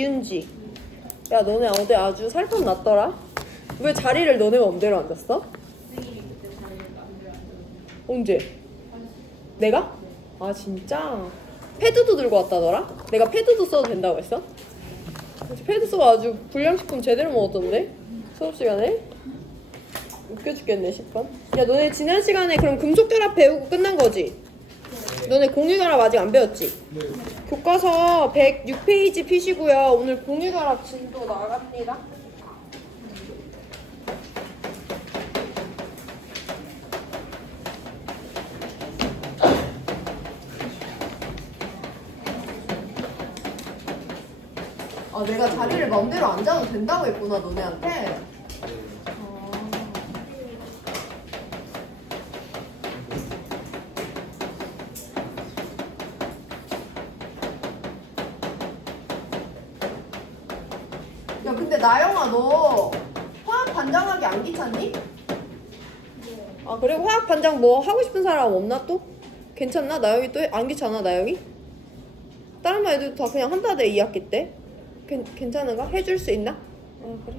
이윤지, 야 너네 어제 아주 살판 났더라? 왜 자리를 너네 맘대로 앉았어? 언제? 내가? 아 진짜? 패드도 들고 왔다더라? 내가 패드도 써도 된다고 했어? 패드 쓰고 아주 불량식품 제대로 먹었던데? 수업 시간에? 웃겨 죽겠네 10번. 야 너네 지난 시간에 그럼 금속결합 배우고 끝난 거지? 너네 공유결합 아직 안 배웠지? 네. 교과서 106페이지 피시고요. 오늘 공유결합 진도 나갑니다. 아 내가 자리를 마음대로 앉아도 된다고 했구나 너네한테. 야 근데 나영아 너 화학 반장하기 안 귀찮니? 아 그래? 화학 반장 뭐 하고 싶은 사람 없나 또? 괜찮나? 나영이 또 안 귀찮아 나영이? 다른 반 애들도 다 그냥 한다대 2학기 때. 괜찮은가? 해줄 수 있나? 그래.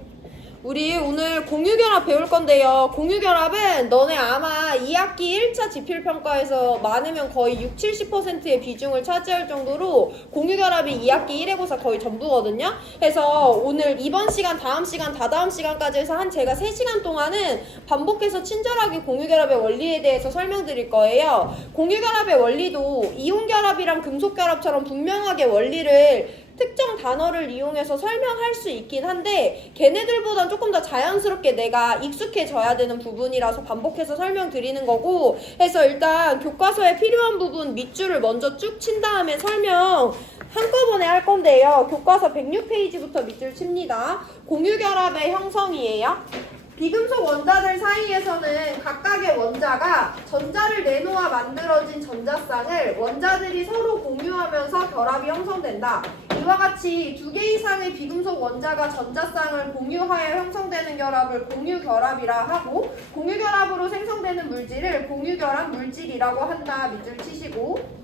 우리 오늘 공유결합 배울 건데요. 공유결합은 너네 아마 2학기 1차 지필평가에서 많으면 거의 60-70%의 비중을 차지할 정도로 공유결합이 2학기 1회고사 거의 전부거든요. 그래서 오늘 이번 시간, 다음 시간, 다다음 시간까지 해서 한 제가 3시간 동안은 반복해서 친절하게 공유결합의 원리에 대해서 설명드릴 거예요. 공유결합의 원리도 이온결합이랑 금속결합처럼 분명하게 원리를 특정 단어를 이용해서 설명할 수 있긴 한데 걔네들보단 조금 더 자연스럽게 내가 익숙해져야 되는 부분이라서 반복해서 설명드리는 거고, 해서 일단 교과서에 필요한 부분 밑줄을 먼저 쭉 친 다음에 설명 한꺼번에 할 건데요. 교과서 106페이지부터 밑줄 칩니다. 공유결합의 형성이에요. 비금속 원자들 사이에서는 각각의 원자가 전자를 내놓아 만들어진 전자쌍을 원자들이 서로 공유하면서 결합이 형성된다. 이와 같이 2개 이상의 비금속 원자가 전자쌍을 공유하여 형성되는 결합을 공유결합이라 하고, 공유결합으로 생성되는 물질을 공유결합 물질이라고 한다. 밑줄 치시고,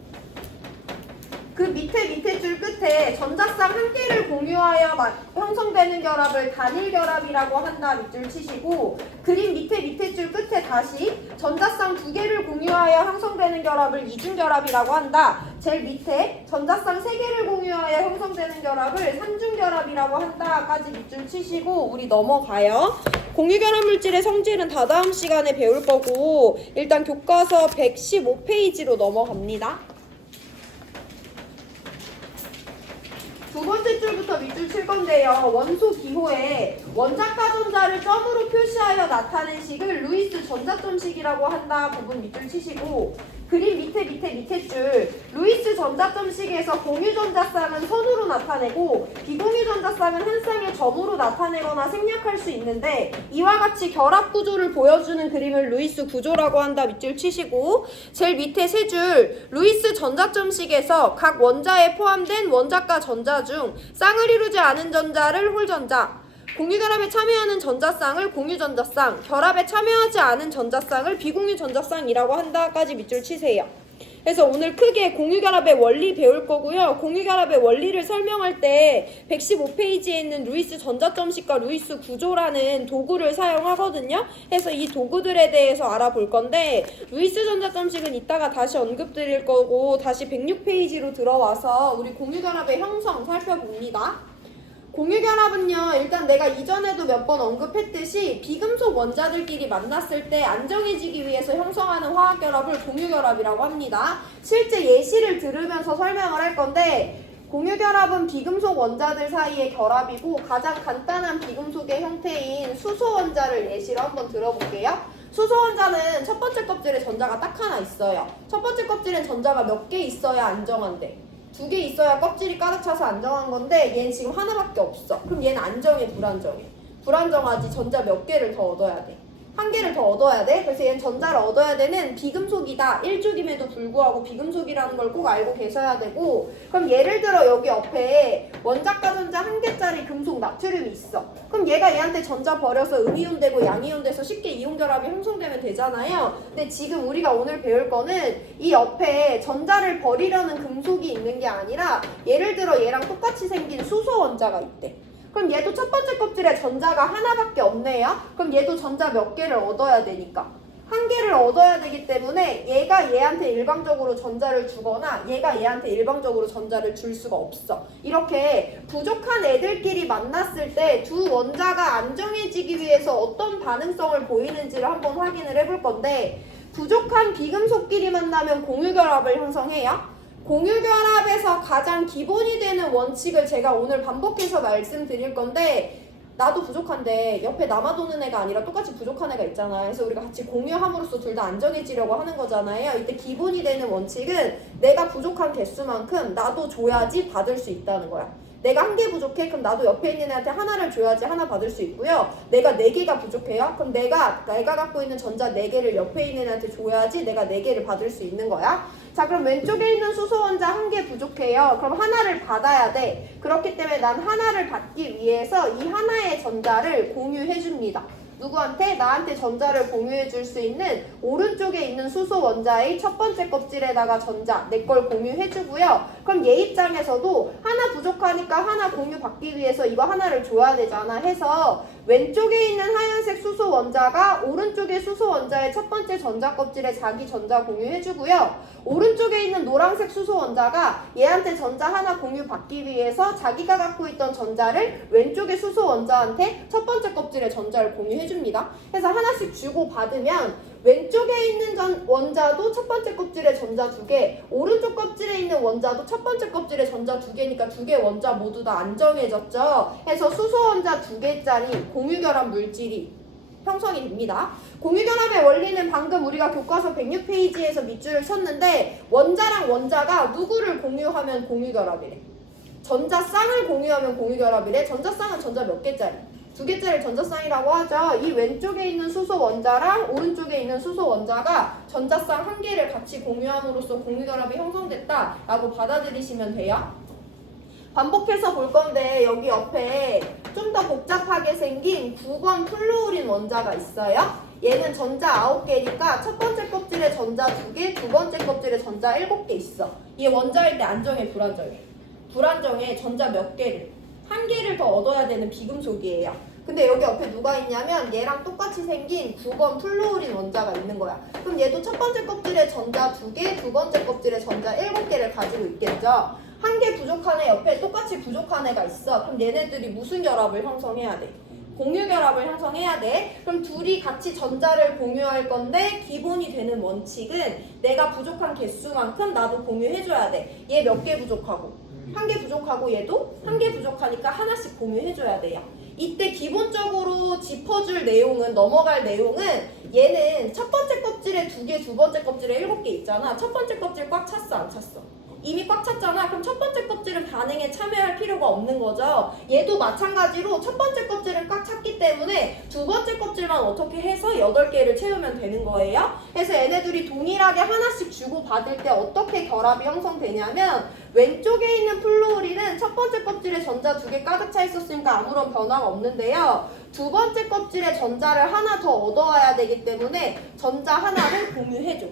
그 밑에 줄 끝에 전자쌍 한 개를 공유하여 형성되는 결합을 단일결합이라고 한다. 밑줄 치시고, 그림 밑에 줄 끝에 다시 전자쌍 2개를 공유하여 형성되는 결합을 이중결합이라고 한다. 제일 밑에 전자쌍 3개를 공유하여 형성되는 결합을 삼중결합이라고 한다까지 밑줄 치시고 우리 넘어가요. 공유결합 물질의 성질은 다다음 시간에 배울 거고, 일단 교과서 115페이지로 넘어갑니다. 두 번째 줄부터 밑줄 칠 건데요. 원소 기호에 원자가 전자를 점으로 표시하여 나타낸 식을 루이스 전자점식이라고 한다. 부분 밑줄 치시고, 그림 밑에 줄 루이스 전자점식에서 공유 전자쌍은 선으로 나타내고 비공유 전자쌍은 한 쌍의 점으로 나타내거나 생략할 수 있는데, 이와 같이 결합 구조를 보여주는 그림을 루이스 구조라고 한다. 밑줄 치시고, 제일 밑에 세 줄 루이스 전자점식에서 각 원자에 포함된 원자가 전자 중 쌍을 이루지 않은 전자를 홀전자, 공유결합에 참여하는 전자쌍을 공유전자쌍, 결합에 참여하지 않은 전자쌍을 비공유전자쌍이라고 한다까지 밑줄 치세요. 그래서 오늘 크게 공유결합의 원리 배울 거고요. 공유결합의 원리를 설명할 때 115페이지에 있는 루이스 전자점식과 루이스 구조라는 도구를 사용하거든요. 그래서 이 도구들에 대해서 알아볼 건데, 루이스 전자점식은 이따가 다시 언급드릴 거고, 다시 106페이지로 들어와서 우리 공유결합의 형성 살펴봅니다. 공유결합은요, 일단 내가 이전에도 몇 번 언급했듯이 비금속 원자들끼리 만났을 때 안정해지기 위해서 형성하는 화학결합을 공유결합이라고 합니다. 실제 예시를 들으면서 설명을 할 건데, 공유결합은 비금속 원자들 사이의 결합이고 가장 간단한 비금속의 형태인 수소 원자를 예시로 한번 들어볼게요. 수소 원자는 첫 번째 껍질에 전자가 딱 하나 있어요. 첫 번째 껍질엔 전자가 몇 개 있어야 안정한데? 2개 있어야 껍질이 가득 차서 안정한 건데 얘는 지금 하나밖에 없어. 그럼 얘는 안정해, 불안정해? 불안정하지. 전자 몇 개를 더 얻어야 돼? 한 개를 더 얻어야 돼. 그래서 얘는 전자를 얻어야 되는 비금속이다. 1족임에도 불구하고 비금속이라는 걸 꼭 알고 계셔야 되고, 그럼 예를 들어 여기 옆에 원자과 전자 한 개짜리 금속 나트륨이 있어. 그럼 얘가 얘한테 전자 버려서 음이온 되고 양이온 돼서 쉽게 이온 결합이 형성되면 되잖아요. 근데 지금 우리가 오늘 배울 거는 이 옆에 전자를 버리려는 금속이 있는 게 아니라 예를 들어 얘랑 똑같이 생긴 수소 원자가 있대. 그럼 얘도 첫 번째 껍질에 전자가 하나밖에 없네요. 그럼 얘도 전자 몇 개를 얻어야 되니까 한 개를 얻어야 되기 때문에 얘가 얘한테 일방적으로 전자를 주거나 얘가 얘한테 일방적으로 전자를 줄 수가 없어. 이렇게 부족한 애들끼리 만났을 때 두 원자가 안정해지기 위해서 어떤 반응성을 보이는지를 한번 확인을 해볼 건데, 부족한 비금속끼리 만나면 공유결합을 형성해요. 공유결합에서 가장 기본이 되는 원칙을 제가 오늘 반복해서 말씀드릴 건데, 나도 부족한데 옆에 남아도는 애가 아니라 똑같이 부족한 애가 있잖아. 그래서 우리가 같이 공유함으로써 둘 다 안정해지려고 하는 거잖아요. 이때 기본이 되는 원칙은 내가 부족한 개수만큼 나도 줘야지 받을 수 있다는 거야. 내가 한 개 부족해? 그럼 나도 옆에 있는 애한테 하나를 줘야지 하나 받을 수 있고요. 내가 4개가 부족해요? 그럼 내가 갖고 있는 전자 4개를 옆에 있는 애한테 줘야지 내가 4개를 받을 수 있는 거야. 자, 그럼 왼쪽에 있는 수소 원자 한 개 부족해요. 그럼 하나를 받아야 돼. 그렇기 때문에 난 하나를 받기 위해서 이 하나의 전자를 공유해 줍니다. 누구한테? 나한테 전자를 공유해 줄 수 있는 오른쪽에 있는 수소 원자의 첫 번째 껍질에다가 전자 내 걸 공유해 주고요. 그럼 얘 입장에서도 하나 부족하니까 하나 공유 받기 위해서 이거 하나를 줘야 되잖아 해서 왼쪽에 있는 하얀색 수소 원자가 오른쪽에 수소 원자의 첫 번째 전자 껍질에 자기 전자 공유해 주고요. 오른쪽에 있는 노란색 수소 원자가 얘한테 전자 하나 공유 받기 위해서 자기가 갖고 있던 전자를 왼쪽의 수소 원자한테 첫 번째 껍질에 전자를 공유해 줍니다. 그래서 하나씩 주고 받으면 왼쪽에 있는 원자도 첫 번째 껍질에 전자 2개, 오른쪽 껍질에 있는 원자도 첫 번째 껍질에 전자 2개니까 2개 원자 모두 다 안정해졌죠. 해서 수소 원자 2개짜리 공유결합 물질이 형성이 됩니다. 공유결합의 원리는 방금 우리가 교과서 106페이지에서 밑줄을 쳤는데, 원자랑 원자가 누구를 공유하면 공유결합이래? 전자쌍을 공유하면 공유결합이래. 전자쌍은 전자 몇 개짜리? 2개짜리 전자쌍이라고 하죠. 이 왼쪽에 있는 수소 원자랑 오른쪽에 있는 수소 원자가 전자쌍 한 개를 같이 공유함으로써 공유결합이 형성됐다라고 받아들이시면 돼요. 반복해서 볼 건데 여기 옆에 좀 더 복잡하게 생긴 9번 플루오린 원자가 있어요. 얘는 전자 9개니까 첫 번째 껍질에 전자 2개, 두 번째 껍질에 전자 7개 있어. 얘 원자일 때 안정해, 불안정해? 불안정해. 전자 몇 개를? 한 개를 더 얻어야 되는 비금속이에요. 근데 여기 옆에 누가 있냐면 얘랑 똑같이 생긴 9번 플루오린 원자가 있는 거야. 그럼 얘도 첫 번째 껍질에 전자 2개, 두 번째 껍질에 전자 7개를 가지고 있겠죠. 한 개 부족한 애 옆에 똑같이 부족한 애가 있어. 그럼 얘네들이 무슨 결합을 형성해야 돼? 공유결합을 형성해야 돼. 그럼 둘이 같이 전자를 공유할 건데 기본이 되는 원칙은 내가 부족한 개수만큼 나도 공유해줘야 돼. 얘 몇 개 부족하고? 한 개 부족하고 얘도 한 개 부족하니까 하나씩 공유해줘야 돼요. 이때 기본적으로 짚어줄 내용은, 넘어갈 내용은, 얘는 첫 번째 껍질에 2개, 두 번째 껍질에 7개 있잖아. 첫 번째 껍질 꽉 찼어, 안 찼어? 이미 꽉 찼잖아. 그럼 첫 번째 껍질은 반응에 참여할 필요가 없는 거죠. 얘도 마찬가지로 첫 번째 껍질은 꽉 찼기 때문에 두 번째 껍질만 어떻게 해서 8개를 채우면 되는 거예요. 그래서 얘네들이 동일하게 하나씩 주고 받을 때 어떻게 결합이 형성되냐면, 왼쪽에 있는 플루오린은 첫 번째 껍질에 전자 2개 가득 차 있었으니까 아무런 변화가 없는데요. 두 번째 껍질에 전자를 하나 더 얻어와야 되기 때문에 전자 하나를 공유해줘.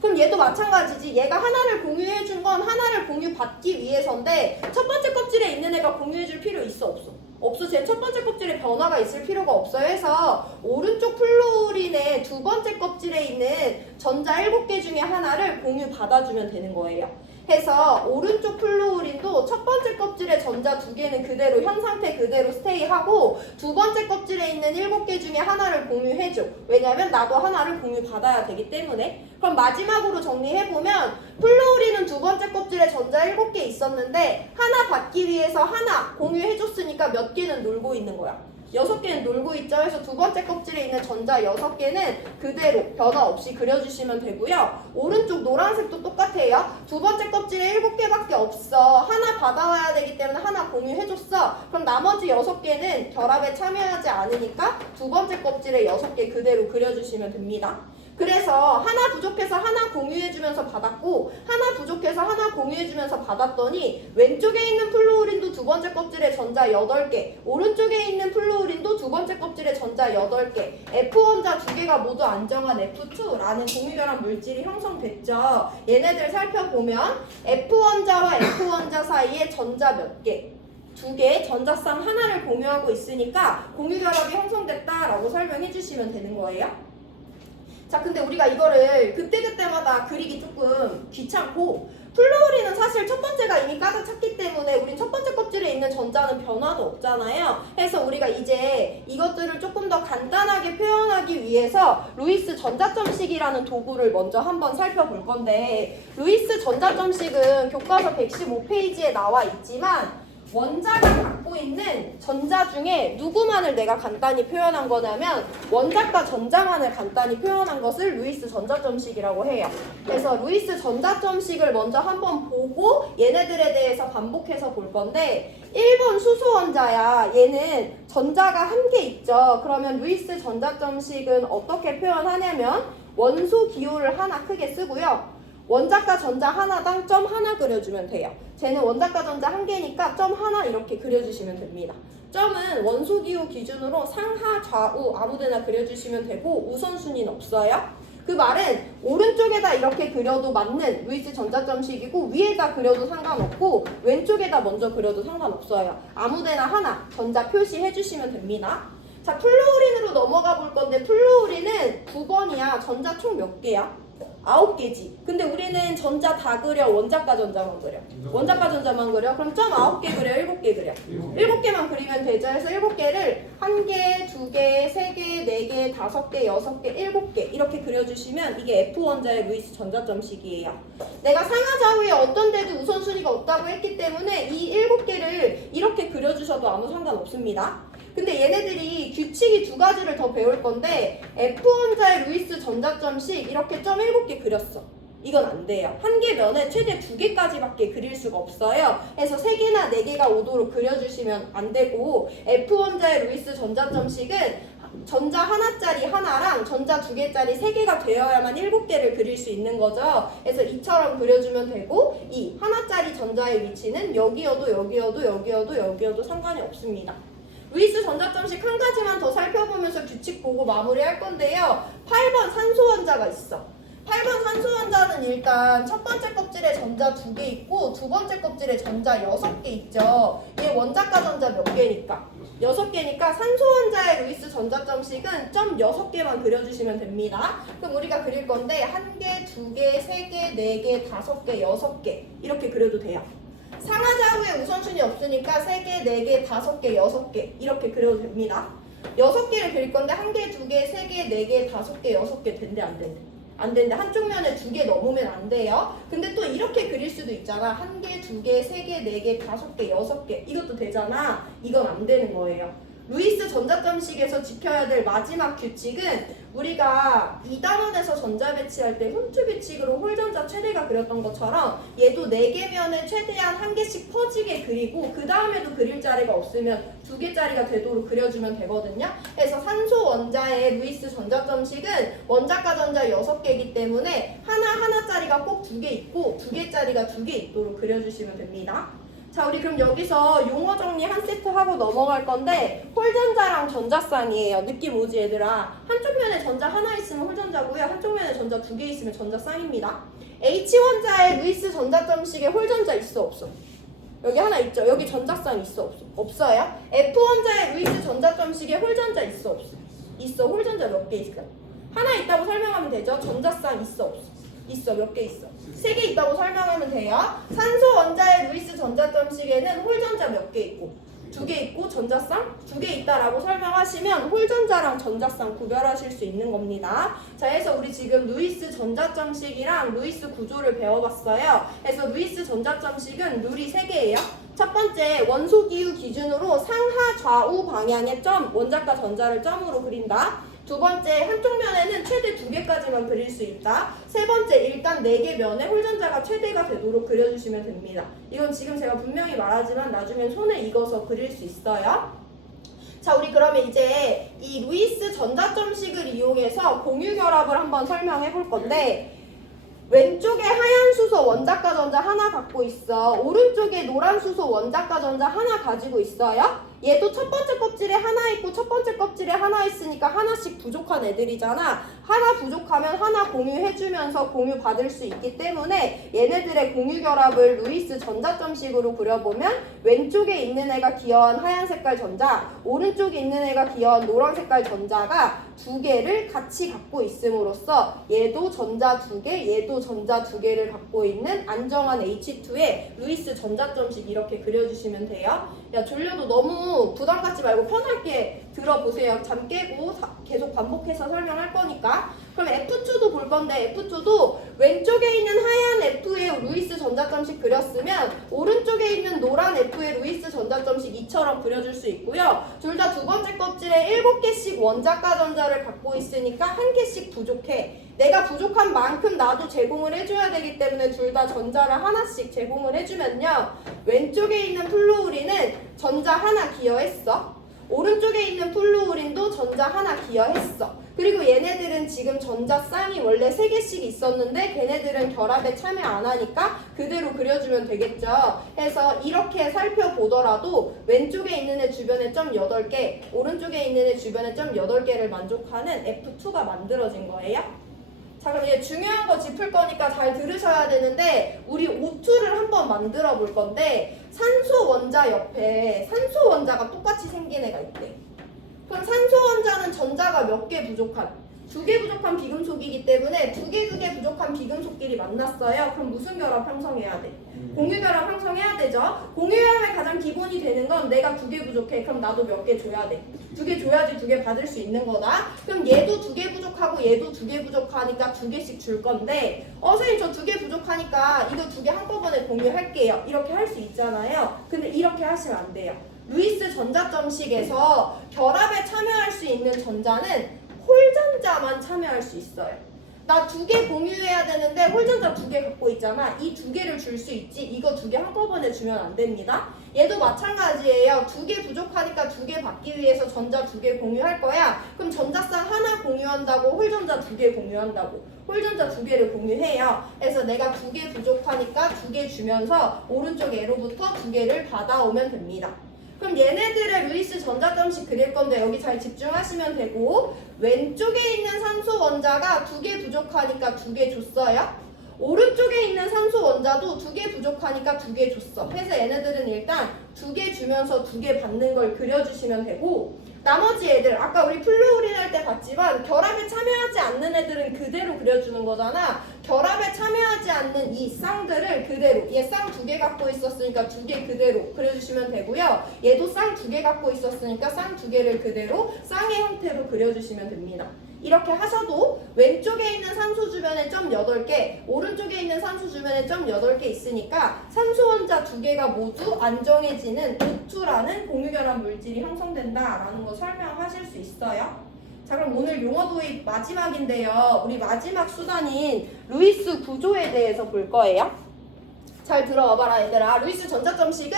그럼 얘도 마찬가지지. 얘가 하나를 공유해준 건 하나를 공유받기 위해서인데, 첫 번째 껍질에 있는 애가 공유해줄 필요 있어, 없어? 없어. 제 첫 번째 껍질에 변화가 있을 필요가 없어요. 해서 오른쪽 플루오린의 두 번째 껍질에 있는 전자 7개 중에 하나를 공유받아주면 되는 거예요. 해서 오른쪽 플루오린도 첫 번째 껍질에 전자 2개는 그대로 현 상태 그대로 스테이하고, 두 번째 껍질에 있는 7개 중에 하나를 공유해줘. 왜냐면 나도 하나를 공유받아야 되기 때문에. 그럼 마지막으로 정리해보면, 플루오린은 두 번째 껍질에 전자 7개 있었는데 하나 받기 위해서 하나 공유해줬으니까 몇 개는 놀고 있는 거야? 6개는 놀고 있죠. 그래서 두 번째 껍질에 있는 전자 6개는 그대로 변화 없이 그려주시면 되고요. 오른쪽 노란색도 똑같아요. 두 번째 껍질에 7개밖에 없어. 하나 받아와야 되기 때문에 하나 공유해줬어. 그럼 나머지 6개는 결합에 참여하지 않으니까 두 번째 껍질에 6개 그대로 그려주시면 됩니다. 그래서 하나 부족해서 하나 공유해주면서 받았고 하나 부족해서 하나 공유해주면서 받았더니 왼쪽에 있는 플루오린도 두 번째 껍질에 전자 8개, 오른쪽에 있는 플루오린도 두 번째 껍질에 전자 8개, F1자 2개가 모두 안정한 F2라는 공유결합 물질이 형성됐죠. 얘네들 살펴보면 F1자와 F1자 사이에 전자 몇 개? 2개, 전자쌍 하나를 공유하고 있으니까 공유결합이 형성됐다라고 설명해 주시면 되는 거예요. 자, 근데 우리가 이거를 그때그때마다 그리기 조금 귀찮고 플루오린은 사실 첫 번째가 이미 가득 찼기 때문에 우린 첫 번째 껍질에 있는 전자는 변화도 없잖아요. 그래서 우리가 이제 이것들을 조금 더 간단하게 표현하기 위해서 루이스 전자점식이라는 도구를 먼저 한번 살펴볼 건데 루이스 전자점식은 교과서 115페이지에 나와 있지만 원자가 갖고 있는 전자 중에 누구만을 내가 간단히 표현한 거냐면 원자과 전자만을 간단히 표현한 것을 루이스 전자점식이라고 해요. 그래서 루이스 전자점식을 먼저 한번 보고 얘네들에 대해서 반복해서 볼 건데 1번 수소원자야. 얘는 전자가 한 개 있죠. 그러면 루이스 전자점식은 어떻게 표현하냐면 원소 기호를 하나 크게 쓰고요. 원자과 전자 하나당 점 하나 그려주면 돼요. 쟤는 원자과 전자 한 개니까 점 하나 이렇게 그려주시면 됩니다. 점은 원소기호 기준으로 상하, 좌우 아무데나 그려주시면 되고 우선순위는 없어요. 그 말은 오른쪽에다 이렇게 그려도 맞는 루이스 전자점식이고 위에다 그려도 상관없고 왼쪽에다 먼저 그려도 상관없어요. 아무데나 하나 전자 표시해 주시면 됩니다. 자, 플루오린으로 넘어가 볼 건데 플루오린은 9번이야. 전자 총 몇 개야? 9개지. 근데 우리는 전자 다 그려. 원자과 전자만 그려. 원자과 전자만 그려. 그럼 점 9개 그려. 7개 그려. 7개만 그리면 되죠. 그래서 7개를 1개, 2개, 3개, 4개, 5개, 6개, 7개 이렇게 그려주시면 이게 F원자의 루이스 전자점식이에요. 내가 상하좌우에 어떤 데도 우선순위가 없다고 했기 때문에 이 7개를 이렇게 그려주셔도 아무 상관없습니다. 근데 얘네들이 규칙이 2가지를 더 배울 건데 F원자의 루이스 전자점식 이렇게 점 7개 그렸어. 이건 안 돼요. 한 개 면에 최대 2개까지밖에 그릴 수가 없어요. 그래서 3개나 4개가 오도록 그려주시면 안 되고 F원자의 루이스 전자점식은 전자 하나짜리 하나랑 전자 2개짜리 3개가 되어야만 7개를 그릴 수 있는 거죠. 그래서 이처럼 그려주면 되고 이 하나짜리 전자의 위치는 여기여도 여기여도 여기여도 여기여도 상관이 없습니다. 루이스 전자점식 한 가지만 더 살펴보면서 규칙 보고 마무리할 건데요. 8번 산소원자가 있어. 8번 산소원자는 일단 첫 번째 껍질에 전자 2개 있고 두 번째 껍질에 전자 6개 있죠. 얘 원자과 전자 몇 개니까? 6개니까 산소원자의 루이스 전자점식은 점 6개만 그려주시면 됩니다. 그럼 우리가 그릴 건데 1개, 2개, 3개, 4개, 5개, 6개 이렇게 그려도 돼요. 상하좌우에 우선순위 없으니까 3개, 4개, 5개, 6개 이렇게 그려도 됩니다. 6개를 그릴 건데 1개, 2개, 3개, 4개, 5개, 6개 된대 안 된대? 안 된대. 한쪽 면에 2개 넘으면 안 돼요. 근데 또 이렇게 그릴 수도 있잖아. 1개, 2개, 3개, 4개, 5개, 6개 이것도 되잖아. 이건 안 되는 거예요. 루이스 전자점식에서 지켜야 될 마지막 규칙은 우리가 2단원에서 전자 배치할 때 훔투 규칙으로 홀전자 최대가 그렸던 것처럼 얘도 4개 면에 최대한 1개씩 퍼지게 그리고 그 다음에도 그릴 자리가 없으면 2개짜리가 되도록 그려주면 되거든요. 그래서 산소 원자의 루이스 전자점식은 원자과 전자 6개이기 때문에 하나짜리가 꼭 2개 있고 2개짜리가 2개 있도록 그려주시면 됩니다. 자, 우리 그럼 여기서 용어 정리 한 세트 하고 넘어갈 건데 홀전자랑 전자쌍이에요. 느낌 오지 얘들아? 한쪽 면에 전자 하나 있으면 홀전자고요. 한쪽 면에 전자 2개 있으면 전자쌍입니다. H원자의 루이스 전자점식에 홀전자 있어 없어? 여기 하나 있죠? 여기 전자쌍 있어 없어? 없어요? F원자의 루이스 전자점식에 홀전자 있어 없어? 있어. 홀전자 몇 개 있어? 하나 있다고 설명하면 되죠? 전자쌍 있어 없어? 있어. 몇 개 있어? 3개 있다고 설명하면 돼요. 산소 원자의 루이스 전자점식에는 홀전자 몇 개 있고 2개 있고 전자쌍 2개 있다라고 설명하시면 홀전자랑 전자쌍 구별하실 수 있는 겁니다. 자, 그래서 우리 지금 루이스 전자점식이랑 루이스 구조를 배워봤어요. 그래서 루이스 전자점식은 룰이 3개예요. 첫 번째, 원소 기후 기준으로 상하 좌우 방향의 점, 원자과 전자를 점으로 그린다. 두 번째, 한쪽 면에는 최대 2개까지만 그릴 수 있다. 세 번째, 일단 4개 면에 홀전자가 최대가 되도록 그려주시면 됩니다. 이건 지금 제가 분명히 말하지만 나중엔 손에 익어서 그릴 수 있어요. 자, 우리 그러면 이제 이 루이스 전자점식을 이용해서 공유 결합을 한번 설명해 볼 건데, 왼쪽에 하얀 수소 원자과 전자 하나 갖고 있어. 오른쪽에 노란 수소 원자과 전자 하나 가지고 있어요. 얘도 첫 번째 껍질에 하나 있고 첫 번째 껍질에 하나 있으니까 하나씩 부족한 애들이잖아. 하나 부족하면 하나 공유해주면서 공유 받을 수 있기 때문에 얘네들의 공유 결합을 루이스 전자점식으로 그려보면 왼쪽에 있는 애가 기여한 하얀 색깔 전자, 오른쪽에 있는 애가 기여한 노란 색깔 전자가 2개를 같이 갖고 있음으로써 얘도 전자 2개, 얘도 전자 2개를 갖고 있는 안정한 H2의 루이스 전자점식 이렇게 그려주시면 돼요. 야, 졸려도 너무 부담 갖지 말고 편하게 들어보세요. 잠 깨고 계속 반복해서 설명할 거니까. 그럼 F2도 볼 건데, F2도 왼쪽에 있는 하얀 F의 루이스 전자점식 그렸으면 오른쪽에 있는 노란 F의 루이스 전자점식 이처럼 그려줄 수 있고요. 둘 다 두 번째 껍질에 7개씩 원자과 전자를 갖고 있으니까 1개씩 부족해. 내가 부족한 만큼 나도 제공을 해줘야 되기 때문에 둘 다 전자를 하나씩 제공을 해주면요, 왼쪽에 있는 플루오린은 전자 하나 기여했어. 오른쪽에 있는 플루오린도 전자 하나 기여했어. 그리고 얘네들은 지금 전자 쌍이 원래 3개씩 있었는데 걔네들은 결합에 참여 안 하니까 그대로 그려주면 되겠죠. 해서 이렇게 살펴보더라도 왼쪽에 있는 애 주변에 점 8개, 오른쪽에 있는 애 주변에 점 8개를 만족하는 F2가 만들어진 거예요. 자, 그럼 이제 중요한 거 짚을 거니까 잘 들으셔야 되는데, 우리 O2를 한번 만들어 볼 건데, 산소 원자 옆에 산소 원자가 똑같이 생긴 애가 있대. 그럼 산소 원자는 전자가 몇 개 부족한? 2개 부족한 비금속이기 때문에 2개 부족한 비금속끼리 만났어요. 그럼 무슨 결합 형성해야 돼? 공유 결합 형성해야 되죠. 공유 결합의 가장 기본이 되는 건 내가 2개 부족해. 그럼 나도 몇 개 줘야 돼. 2개 줘야지 2개 받을 수 있는 거다. 그럼 얘도 2개 부족하고 얘도 2개 부족하니까 2개씩 줄 건데, 선생님 저 2개 부족하니까 이거 2개 한꺼번에 공유할게요. 이렇게 할 수 있잖아요. 근데 이렇게 하시면 안 돼요. 루이스 전자점식에서 결합에 참여할 수 있는 전자는 홀전자만 참여할 수 있어요. 나 2개 공유해야 되는데 홀전자 2개 갖고 있잖아. 이 2개를 줄 수 있지. 이거 2개 한꺼번에 주면 안 됩니다. 얘도 마찬가지예요. 2개 부족하니까 2개 받기 위해서 전자 2개 공유할 거야. 그럼 전자쌍 하나 공유한다고 홀전자 2개 공유한다고. 홀전자 2개를 공유해요. 그래서 내가 2개 부족하니까 2개 주면서 오른쪽 애로부터 2개를 받아오면 됩니다. 그럼 얘네들의 루이스 전자점식 그릴 건데 여기 잘 집중하시면 되고, 왼쪽에 있는 산소 원자가 2개 부족하니까 2개 줬어요. 오른쪽에 있는 산소 원자도 2개 부족하니까 2개 줬어. 그래서 얘네들은 일단 2개 주면서 2개 받는 걸 그려주시면 되고, 나머지 애들 아까 우리 플루오린 할 때 봤지만 결합에 참여하지 않는 애들은 그대로 그려주는 거잖아. 결합에 참여하지 않는 이 쌍들을 그대로, 얘 쌍 2개 갖고 있었으니까 2개 그대로 그려주시면 되고요. 얘도 쌍 2개 갖고 있었으니까 쌍 2개를 그대로 쌍의 형태로 그려주시면 됩니다. 이렇게 하셔도 왼쪽에 있는 산소 주변에 점 8개, 오른쪽에 있는 산소 주변에 점 8개 있으니까 산소 원자 2개가 모두 안정해지는 O2라는 공유결합 물질이 형성된다라는 거 설명하실 수 있어요. 자, 그럼 오늘 용어 도입 마지막인데요. 우리 마지막 수단인 루이스 구조에 대해서 볼 거예요. 잘 들어와봐라 얘들아. 루이스 전자점식은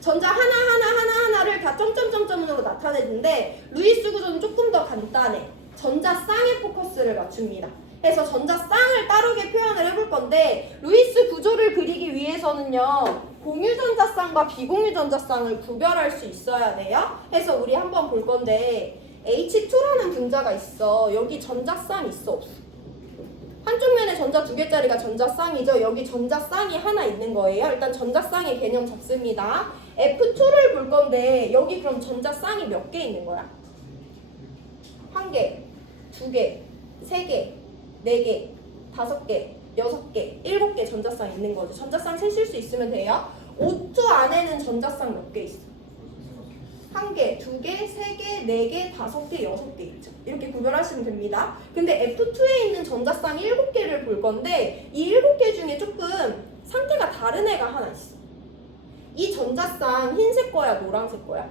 전자 하나를 다 점점점점으로 나타내는데, 루이스 구조는 조금 더 간단해. 전자쌍에 포커스를 맞춥니다. 그래서 전자쌍을 따르게 표현을 해볼 건데, 루이스 구조를 그리기 위해서는요, 공유 전자쌍과 비공유 전자쌍을 구별할 수 있어야 돼요. 그래서 우리 한번 볼 건데, H2라는 분자가 있어. 여기 전자쌍 있어 없어? 한쪽 면에 전자 2개짜리가 전자쌍이죠. 여기 전자쌍이 하나 있는 거예요. 일단 전자쌍의 개념 잡습니다. F2를 볼 건데 여기 그럼 전자쌍이 몇 개 있는 거야? 1개, 2개, 3개, 4개, 5개, 6개, 7개 전자쌍 있는 거죠. 전자쌍 세실 수 있으면 돼요. O2 안에는 전자쌍 몇 개 있어? 1개, 2개, 3개, 4개, 5개, 6개 있죠. 이렇게 구별하시면 됩니다. 근데 F2에 있는 전자쌍 7개를 볼 건데 이 7개 중에 조금 상태가 다른 애가 하나 있어. 이 전자쌍 흰색 거야, 노란색 거야?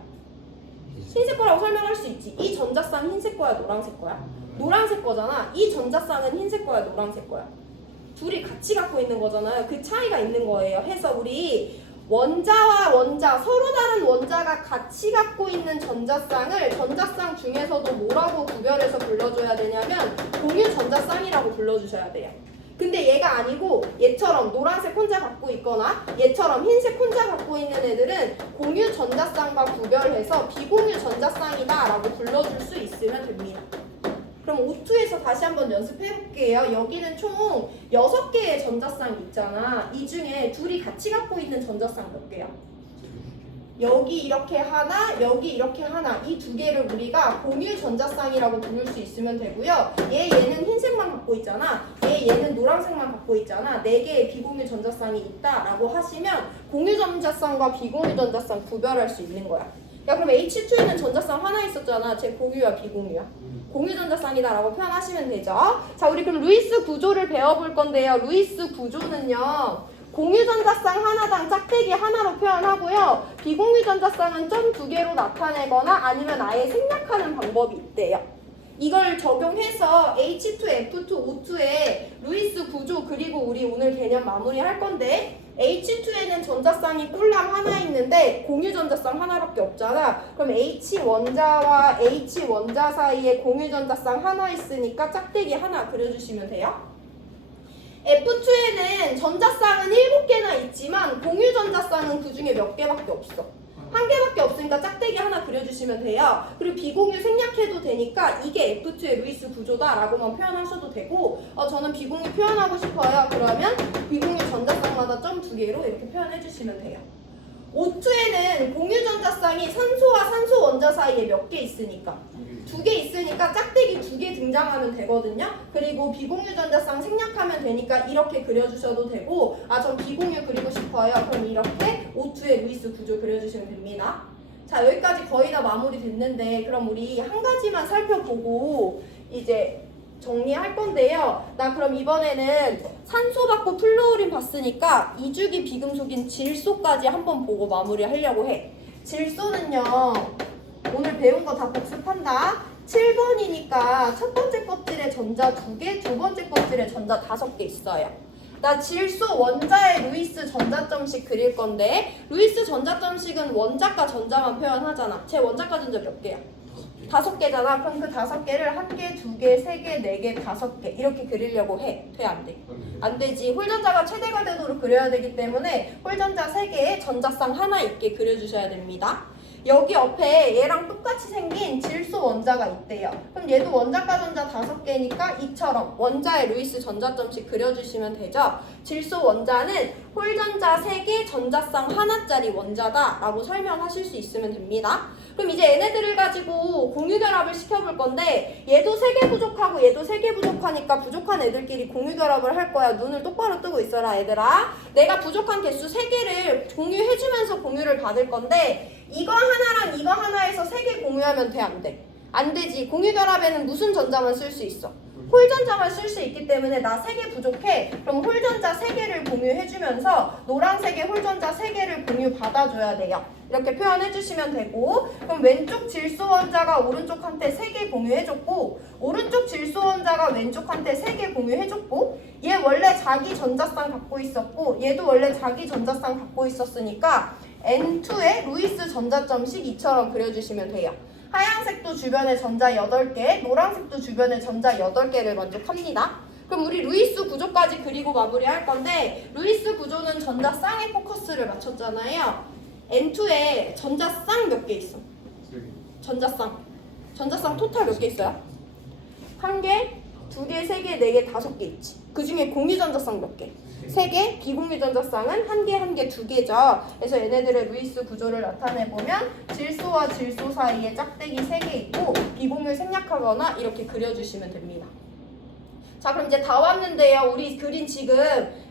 흰색 거라고 설명할 수 있지. 이 전자쌍 흰색 거야, 노란색 거야? 노란색 거잖아. 이 전자쌍은 흰색 거야, 노란색 거야? 둘이 같이 갖고 있는 거잖아요. 그 차이가 있는 거예요. 해서 우리 원자와 원자, 서로 다른 원자가 같이 갖고 있는 전자쌍을 전자쌍 중에서도 뭐라고 구별해서 불러줘야 되냐면 공유 전자쌍이라고 불러주셔야 돼요. 근데 얘가 아니고 얘처럼 노란색 혼자 갖고 있거나 얘처럼 흰색 혼자 갖고 있는 애들은 공유 전자쌍과 구별해서 비공유 전자쌍이다 라고 불러줄 수 있으면 됩니다. 그럼 O2에서 다시 한번 연습해 볼게요. 여기는 총 6개의 전자쌍이 있잖아. 이 중에 둘이 같이 갖고 있는 전자쌍 몇 개야? 여기 이렇게 하나, 여기 이렇게 하나. 이 두 개를 우리가 공유 전자쌍이라고 부를 수 있으면 되고요. 얘는 흰색만 갖고 있잖아. 얘는 노란색만 갖고 있잖아. 4개의 비공유 전자쌍이 있다라고 하시면 공유 전자쌍과 비공유 전자쌍 구별할 수 있는 거야. 야, 그럼 H2에는 전자쌍 하나 있었잖아. 쟤 공유야, 비공유야? 공유 전자쌍이다라고 표현하시면 되죠. 자, 우리 그럼 루이스 구조를 배워볼 건데요. 루이스 구조는요, 공유 전자쌍 하나당 짝대기 하나로 표현하고요. 비공유 전자쌍은 점 2개로 나타내거나 아니면 아예 생략하는 방법이 있대요. 이걸 적용해서 H2, F2, O2의 루이스 구조 그리고 우리 오늘 개념 마무리할 건데 H2에는 전자쌍이 꿀랑 하나 있는데 공유 전자쌍 하나밖에 없잖아. 그럼 H 원자와 H 원자 사이에 공유 전자쌍 하나 있으니까 짝대기 하나 그려주시면 돼요. F2에는 전자쌍은 7개나 있지만 공유 전자쌍은 그 중에 몇 개밖에 없어. 1개밖에 없으니까 짝대기 하나 그려주시면 돼요. 그리고 비공유 생략해도 되니까 이게 F2의 루이스 구조다라고만 표현하셔도 되고 저는 비공유 표현하고 싶어요. 그러면 비공유 전자쌍마다 점 2개로 이렇게 표현해주시면 돼요. O2에는 공유 전자쌍이 산소와 산소 원자 사이에 몇 개 있으니까 2개 있으니까 짝대기 2개 등장하면 되거든요. 그리고 비공유 전자쌍 생략하면 되니까 이렇게 그려주셔도 되고 전 비공유 그리고 싶어요. 그럼 이렇게 O2의 루이스 구조 그려주시면 됩니다. 자, 여기까지 거의 다 마무리 됐는데 그럼 우리 한 가지만 살펴보고 이제 정리할 건데요. 나 그럼 이번에는 산소 받고 플루오린 봤으니까 이주기 비금속인 질소까지 한번 보고 마무리하려고 해. 질소는요, 오늘 배운 거 다 복습한다. 7번이니까 첫 번째 껍질에 전자 2개, 두 번째 껍질에 전자 5개 있어요. 나 질소 원자의 루이스 전자점식 그릴 건데 루이스 전자점식은 원자과 전자만 표현하잖아. 제 원자과 전자 몇 개야? 5개잖아. 그럼 그 5개를 1개, 2개, 3개, 4개, 5개 이렇게 그리려고 해. 돼, 안 돼? 안 되지. 홀전자가 최대가 되도록 그려야 되기 때문에 홀전자 3개에 전자쌍 하나 있게 그려주셔야 됩니다. 여기 옆에 얘랑 똑같이 생긴 질소 원자가 있대요. 그럼 얘도 원자과 전자 5개니까 이처럼 원자의 루이스 전자점식 그려주시면 되죠. 질소 원자는 홀전자 3개, 전자쌍 하나짜리 원자다 라고 설명하실 수 있으면 됩니다. 그럼 이제 얘네들을 가지고 공유결합을 시켜볼 건데 얘도 3개 부족하고 얘도 3개 부족하니까 부족한 애들끼리 공유결합을 할 거야. 눈을 똑바로 뜨고 있어라 얘들아. 내가 부족한 개수 3개를 공유해주면서 공유를 받을 건데 이거 하나랑 이거 하나에서 3개 공유하면 돼, 안 돼? 안 되지. 공유결합에는 무슨 전자만 쓸 수 있어? 홀전자만 쓸 수 있기 때문에 나 3개 부족해. 그럼 홀전자 3개를 공유해주면서 노란색의 홀전자 3개를 공유 받아줘야 돼요. 이렇게 표현해주시면 되고 그럼 왼쪽 질소 원자가 오른쪽한테 3개 공유해줬고 오른쪽 질소 원자가 왼쪽한테 3개 공유해줬고 얘 원래 자기 전자쌍 갖고 있었고 얘도 원래 자기 전자쌍 갖고 있었으니까 N2의 루이스 전자점식 이처럼 그려주시면 돼요. 하얀색도 주변에 전자 8개, 노란색도 주변에 전자 8개를 만족합니다. 그럼 우리 루이스 구조까지 그리고 마무리할 건데 루이스 구조는 전자쌍에 포커스를 맞췄잖아요. N2에 전자쌍 몇 개 있어? 전자쌍 토탈 몇 개 있어요? 1개, 2개, 3개, 4개, 5개 있지. 그 중에 공유 전자쌍 몇 개? 3개, 비공유 전자쌍은 1개, 2개죠. 그래서 얘네들의 루이스 구조를 나타내보면 질소와 질소 사이에 짝대기 3개 있고 비공유 생략하거나 이렇게 그려주시면 됩니다. 자, 그럼 이제 다 왔는데요. 우리 그린 지금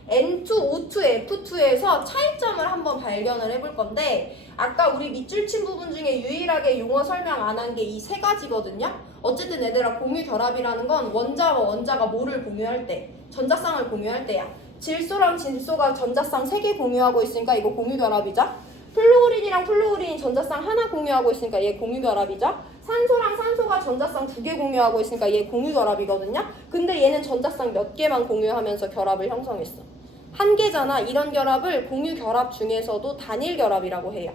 N2, O2, F2에서 차이점을 한번 발견을 해볼 건데 아까 우리 밑줄 친 부분 중에 유일하게 용어 설명 안 한 게 이 3가지거든요. 어쨌든 얘들아 공유 결합이라는 건 원자와 원자가 뭐를 공유할 때? 전자쌍을 공유할 때야. 질소랑 질소가 전자쌍 3개 공유하고 있으니까 이거 공유 결합이죠. 플루오린이랑 플루오린이 전자쌍 하나 공유하고 있으니까 얘 공유결합이죠. 산소랑 산소가 전자쌍 2개 공유하고 있으니까 얘 공유결합이거든요. 근데 얘는 전자쌍 몇 개만 공유하면서 결합을 형성했어. 한 개잖아. 이런 결합을 공유결합 중에서도 단일결합이라고 해요.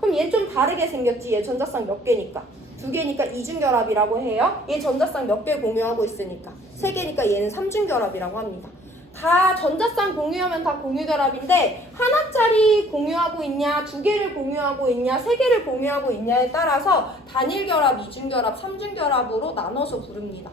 그럼 얘 좀 다르게 생겼지. 얘 전자쌍 몇 개니까. 2개니까 이중결합이라고 해요. 얘 전자쌍 몇 개 공유하고 있으니까. 3개니까 얘는 삼중결합이라고 합니다. 다 전자쌍 공유하면 다 공유결합인데 하나짜리 공유하고 있냐, 2개를 공유하고 있냐, 3개를 공유하고 있냐에 따라서 단일결합, 이중결합, 삼중결합으로 나눠서 부릅니다.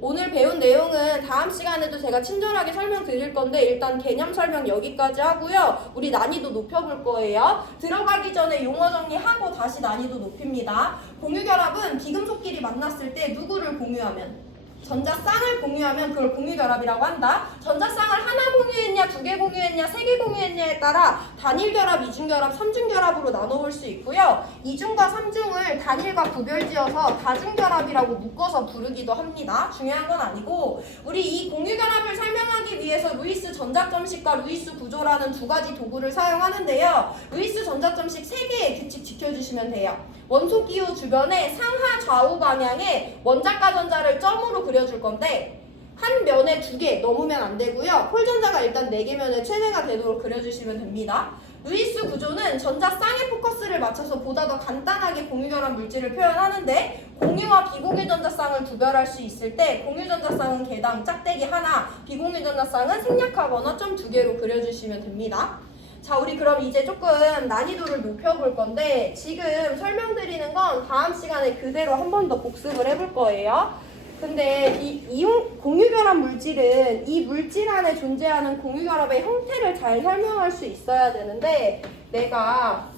오늘 배운 내용은 다음 시간에도 제가 친절하게 설명드릴 건데 일단 개념 설명 여기까지 하고요. 우리 난이도 높여볼 거예요. 들어가기 전에 용어 정리하고 다시 난이도 높입니다. 공유결합은 비금속끼리 만났을 때 누구를 공유하면? 전자쌍을 공유하면 그걸 공유결합이라고 한다. 전자쌍을 하나 공유했냐, 2개 공유했냐, 3개 공유했냐에 따라 단일결합, 이중결합, 삼중결합으로 나눠볼 수 있고요. 이중과 삼중을 단일과 구별지어서 다중결합이라고 묶어서 부르기도 합니다. 중요한 건 아니고 우리 이 공유결합을 설명하기 위해서 루이스 전자점식과 루이스 구조라는 2가지 도구를 사용하는데요. 루이스 전자점식 3개의 규칙 지켜주시면 돼요. 원소 기호 주변에 상하 좌우 방향에 원자과 전자를 점으로 그려줄 건데 한 면에 2개 넘으면 안 되고요. 홀전자가 일단 4개면에 최대가 되도록 그려주시면 됩니다. 루이스 구조는 전자 쌍의 포커스를 맞춰서 보다 더 간단하게 공유결합 물질을 표현하는데 공유와 비공유 전자쌍을 구별할 수 있을 때 공유 전자쌍은 개당 짝대기 하나, 비공유 전자쌍은 생략하거나 점 2개로 그려주시면 됩니다. 자, 우리 그럼 이제 조금 난이도를 높여볼 건데 지금 설명드리는 건 다음 시간에 그대로 한 번 더 복습을 해볼 거예요. 근데 이 공유결합 물질은 이 물질 안에 존재하는 공유결합의 형태를 잘 설명할 수 있어야 되는데 내가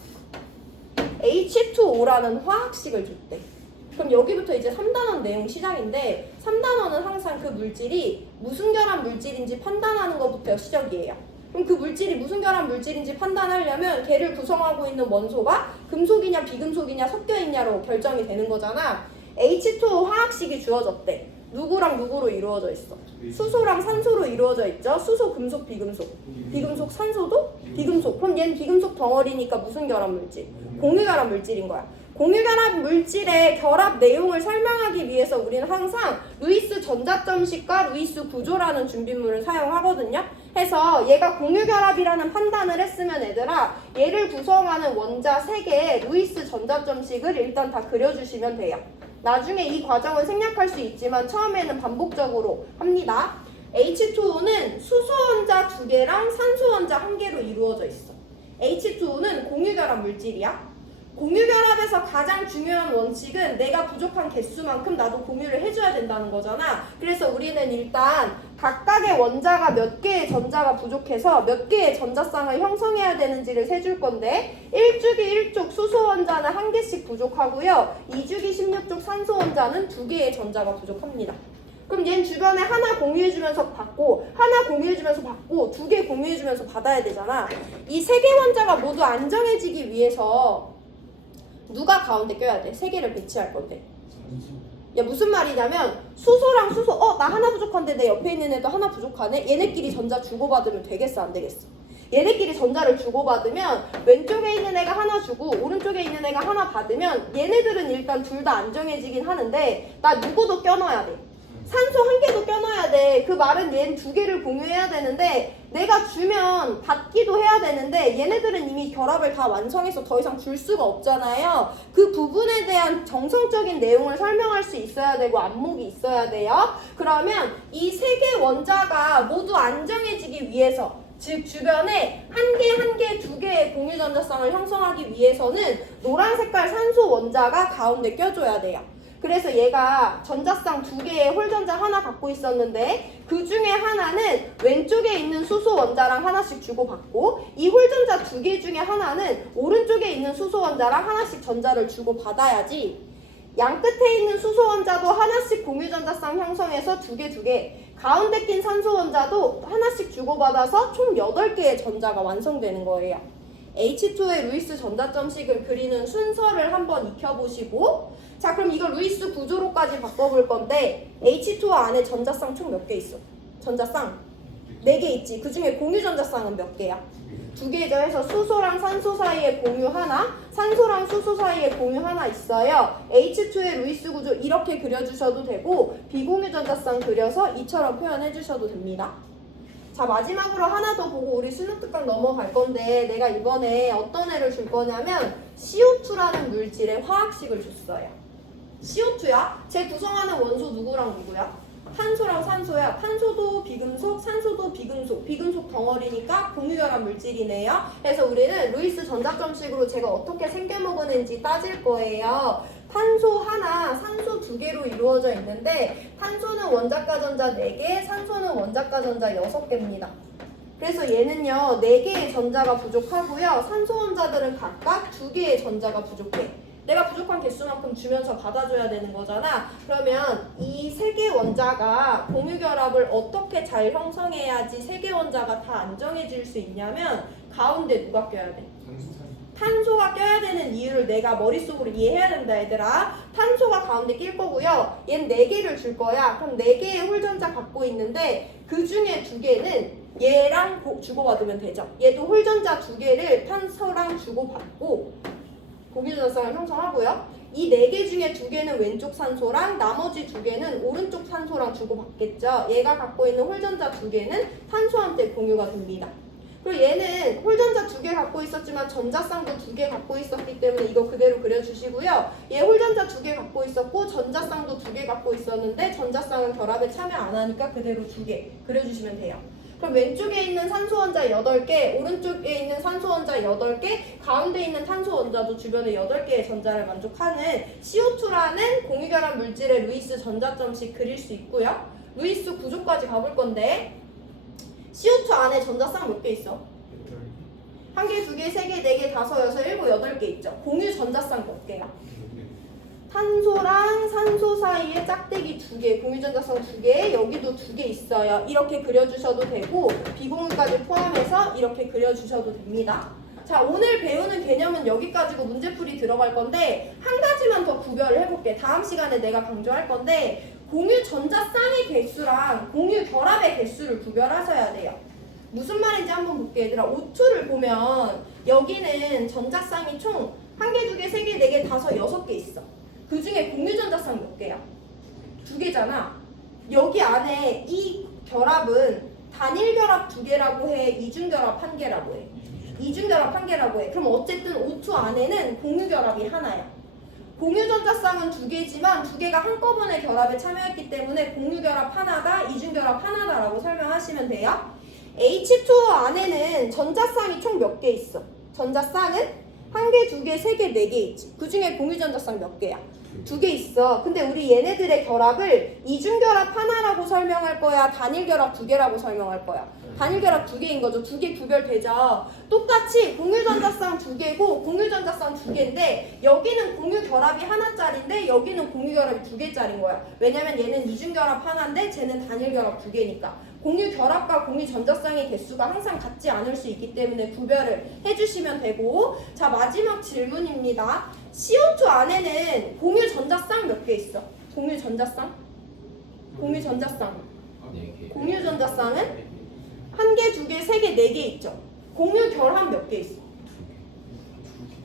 H2O라는 화학식을 줬대. 그럼 여기부터 이제 3단원 내용 시작인데 3단원은 항상 그 물질이 무슨 결합 물질인지 판단하는 것부터 시작이에요. 그럼 그 물질이 무슨 결합 물질인지 판단하려면 걔를 구성하고 있는 원소가 금속이냐 비금속이냐 섞여있냐로 결정이 되는 거잖아. H2O 화학식이 주어졌대. 누구랑 누구로 이루어져 있어? 수소랑 산소로 이루어져 있죠. 수소, 금속, 비금속. 비금속, 산소도 비금속. 그럼 얘는 비금속 덩어리니까 무슨 결합 물질? 공유결합 물질인 거야. 공유결합 물질의 결합 내용을 설명하기 위해서 우리는 항상 루이스 전자점식과 루이스 구조라는 준비물을 사용하거든요. 해서 얘가 공유결합이라는 판단을 했으면 얘들아 얘를 구성하는 원자 3개의 루이스 전자점식을 일단 다 그려주시면 돼요. 나중에 이 과정은 생략할 수 있지만 처음에는 반복적으로 합니다. H2O는 수소 원자 2개랑 산소 원자 1개로 이루어져 있어. H2O는 공유결합 물질이야. 공유결합에서 가장 중요한 원칙은 내가 부족한 개수만큼 나도 공유를 해줘야 된다는 거잖아. 그래서 우리는 일단 각각의 원자가 몇 개의 전자가 부족해서 몇 개의 전자쌍을 형성해야 되는지를 세줄 건데 1주기 1쪽 수소 원자는 1개씩 부족하고요. 2주기 16쪽 산소 원자는 2개의 전자가 부족합니다. 그럼 얘는 주변에 하나 공유해주면서 받고 하나 공유해주면서 받고 2개 공유해주면서 받아야 되잖아. 이 3개 원자가 모두 안정해지기 위해서 누가 가운데 껴야 돼? 3개를 배치할 건데. 야 무슨 말이냐면 수소랑 수소 나 하나 부족한데 내 옆에 있는 애도 하나 부족하네? 얘네끼리 전자 주고받으면 되겠어 안 되겠어? 얘네끼리 전자를 주고받으면 왼쪽에 있는 애가 하나 주고 오른쪽에 있는 애가 하나 받으면 얘네들은 일단 둘 다 안정해지긴 하는데 나 누구도 껴넣어야 돼. 산소 1개도 껴넣어야 돼. 그 말은 얘는 2개를 공유해야 되는데 내가 주면 받기도 해야 되는데 얘네들은 이미 결합을 다 완성해서 더 이상 줄 수가 없잖아요. 그 부분에 대한 정성적인 내용을 설명할 수 있어야 되고 안목이 있어야 돼요. 그러면 이 3개 원자가 모두 안정해지기 위해서 즉 주변에 1개, 2개의 공유 전자쌍을 형성하기 위해서는 노란 색깔 산소 원자가 가운데 껴줘야 돼요. 그래서 얘가 전자쌍 2개의 홀전자 하나 갖고 있었는데 그 중에 하나는 왼쪽에 있는 수소 원자랑 하나씩 주고받고 이 홀전자 2개 중에 하나는 오른쪽에 있는 수소 원자랑 하나씩 전자를 주고받아야지 양 끝에 있는 수소 원자도 하나씩 공유 전자쌍 형성해서 2개 가운데 낀 산소 원자도 하나씩 주고받아서 총 8개의 전자가 완성되는 거예요. H2의 루이스 전자점식을 그리는 순서를 한번 익혀보시고 자 그럼 이거 루이스 구조로까지 바꿔볼 건데 H2 안에 전자쌍 총 몇 개 있어? 전자쌍 4개 있지. 그 중에 공유전자쌍은 몇 개야? 2개죠. 해서 수소랑 산소 사이에 공유 하나, 산소랑 수소 사이에 공유 하나 있어요. H2의 루이스 구조 이렇게 그려주셔도 되고 비공유전자쌍 그려서 이처럼 표현해 주셔도 됩니다. 자, 마지막으로 하나 더 보고 우리 수능 특강 넘어갈 건데 내가 이번에 어떤 애를 줄 거냐면 CO2라는 물질의 화학식을 줬어요. CO2야? 제 구성하는 원소 누구랑 누구야? 탄소랑 산소야. 탄소도 비금속, 산소도 비금속. 비금속 덩어리니까 공유결합 물질이네요. 그래서 우리는 루이스 전자점식으로 제가 어떻게 생겨먹었는지 따질 거예요. 탄소 하나, 산소 2개로 이루어져 있는데 탄소는 원자과 전자 4개, 산소는 원자과 전자 6개입니다. 그래서 얘는요 4개의 전자가 부족하고요. 산소 원자들은 각각 2개의 전자가 부족해. 내가 부족한 개수만큼 주면서 받아줘야 되는 거잖아. 그러면 이 3개 원자가 공유결합을 어떻게 잘 형성해야지 3개 원자가 다 안정해질 수 있냐면 가운데 누가 껴야 돼? 탄소가 껴야 되는 이유를 내가 머릿속으로 이해해야 된다 얘들아. 탄소가 가운데 낄 거고요. 얘는 4개를 줄 거야. 그럼 4개의 홀전자 갖고 있는데 그 중에 2개는 얘랑 주고받으면 되죠. 얘도 홀전자 2개를 탄소랑 주고받고 공유전자쌍을 형성하고요. 이 4개 중에 2개는 왼쪽 산소랑 나머지 2개는 오른쪽 산소랑 주고받겠죠. 얘가 갖고 있는 홀전자 2개는 탄소한테 공유가 됩니다. 그리고 얘는 홀전자 2개 갖고 있었지만 전자쌍도 2개 갖고 있었기 때문에 이거 그대로 그려주시고요. 얘 홀전자 2개 갖고 있었고 전자쌍도 2개 갖고 있었는데 전자쌍은 결합에 참여 안 하니까 그대로 2개 그려주시면 돼요. 그럼 왼쪽에 있는 산소 원자 8개, 오른쪽에 있는 산소 원자 8개, 가운데 있는 탄소 원자도 주변에 8개의 전자를 만족하는 CO2라는 공유결합 물질의 루이스 전자점식 그릴 수 있고요. 루이스 구조까지 가볼 건데 CO2 안에 전자쌍 몇 개 있어? 1개, 2개, 3개, 4개, 5, 6, 7, 8개 있죠. 공유 전자쌍 몇 개야? 탄소랑 산소 사이에 짝대기 2개, 공유전자쌍 2개, 여기도 2개 있어요. 이렇게 그려주셔도 되고 비공유까지 포함해서 이렇게 그려주셔도 됩니다. 자, 오늘 배우는 개념은 여기까지고 문제풀이 들어갈 건데 한 가지만 더 구별을 해볼게. 다음 시간에 내가 강조할 건데 공유전자쌍의 개수랑 공유결합의 개수를 구별하셔야 돼요. 무슨 말인지 한번 볼게 얘들아. O2를 보면 여기는 전자쌍이 총 1개, 2개, 3개, 4개, 5, 6개 있어. 그 중에 공유전자쌍 몇 개야? 2개잖아. 여기 안에 이 결합은 단일결합 2개라고 해, 이중결합 1개라고 해. 이중결합 1개라고 해. 그럼 어쨌든 O2 안에는 공유결합이 하나야. 공유전자쌍은 2개지만 2개가 한꺼번에 결합에 참여했기 때문에 공유결합 하나다, 이중결합 하나다라고 설명하시면 돼요. H2O 안에는 전자쌍이 총 몇 개 있어? 전자쌍은 1개, 2개, 3개, 4개 있지. 그 중에 공유전자쌍 몇 개야? 2개 있어. 근데 우리 얘네들의 결합을 이중결합 하나라고 설명할 거야? 단일결합 2개라고 설명할 거야? 단일결합 2개인 거죠. 2개 구별되죠. 똑같이 공유전자쌍 2개고 공유전자쌍 2개인데 여기는 공유결합이 하나짜리인데 여기는 공유결합이 2개짜리인 거야. 왜냐면 얘는 이중결합 하나인데 쟤는 단일결합 2개니까. 공유결합과 공유전자쌍의 개수가 항상 같지 않을 수 있기 때문에 구별을 해주시면 되고, 자 마지막 질문입니다. CO2 안에는 공유전자쌍 몇 개 있어? 공유전자쌍? 공유전자쌍. 공유전자쌍은 1개, 2개, 3개, 4개 있죠. 공유결합 몇 개 있어?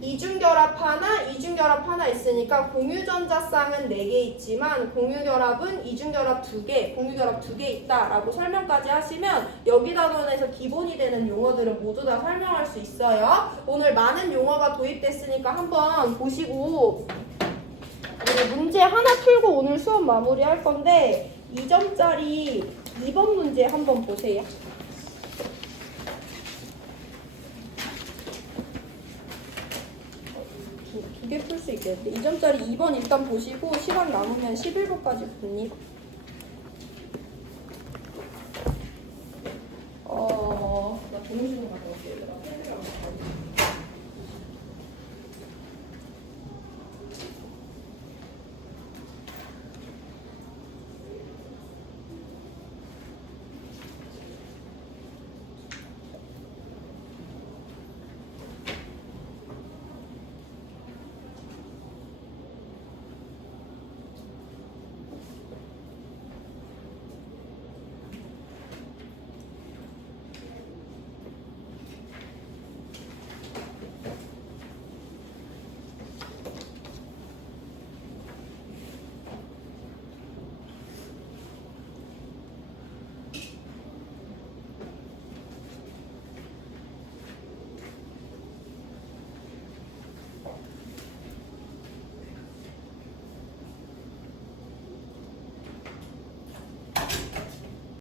이중결합 하나, 이중결합 하나 있으니까 공유전자쌍은 4개 있지만 공유결합은 이중결합 2개, 공유결합 2개 있다라고 설명까지 하시면 여기 단원에서 기본이 되는 용어들은 모두 다 설명할 수 있어요. 오늘 많은 용어가 도입됐으니까 한번 보시고 문제 하나 풀고 오늘 수업 마무리할 건데 2점짜리 2번 문제 한번 보세요. 두 개 풀 수 있겠는데 2점짜리 2번 일단 보시고 시간 남으면 11번까지 봅니다.